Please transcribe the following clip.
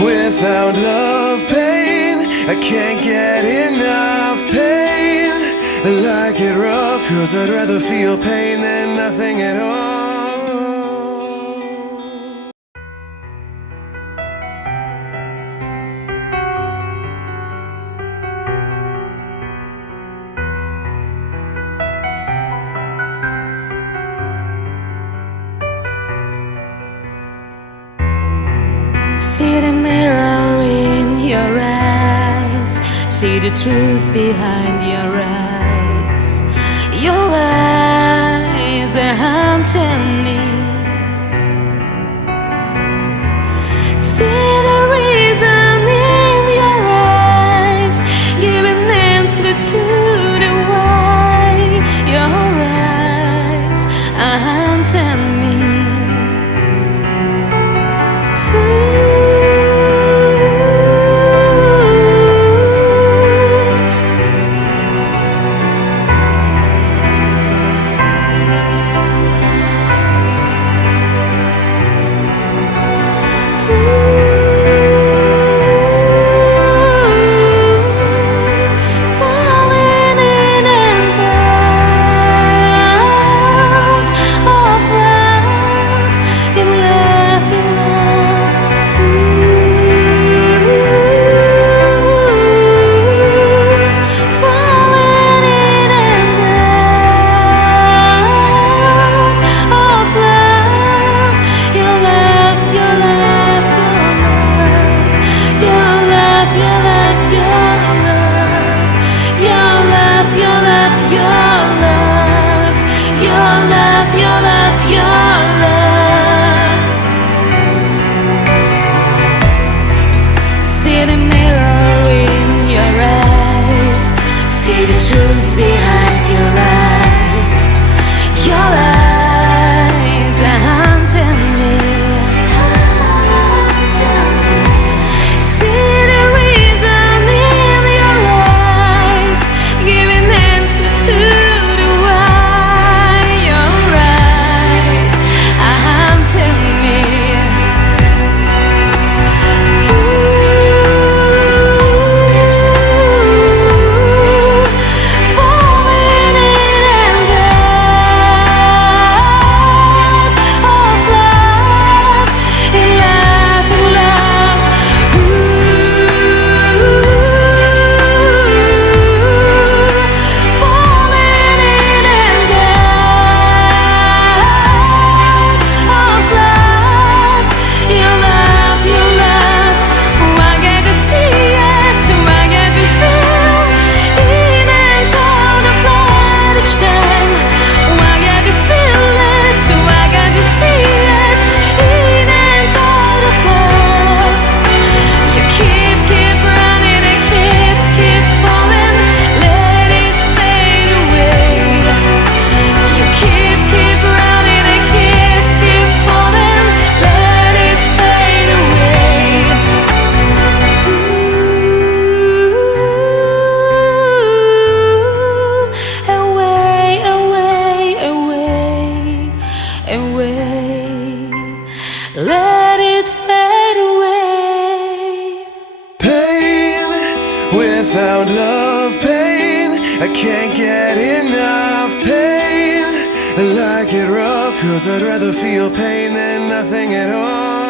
Without love, pain, I can't get enough pain. I like it rough, 'cause I'd rather feel pain than nothing at all. See the mirror in your eyes, see the truth behind your eyes. Your lies are haunting me. See the reason in your eyes, giving answer to the why. Your eyes are haunting me. See the mirror in your eyes, see the truth behind your eyes. Your eyes are haunting me. See the reason in your eyes, giving answer to the why. Your eyes are haunting me. Let it fade away. Pain, without love, pain, I can't get enough pain. I like it rough, 'cause I'd rather feel pain than nothing at all.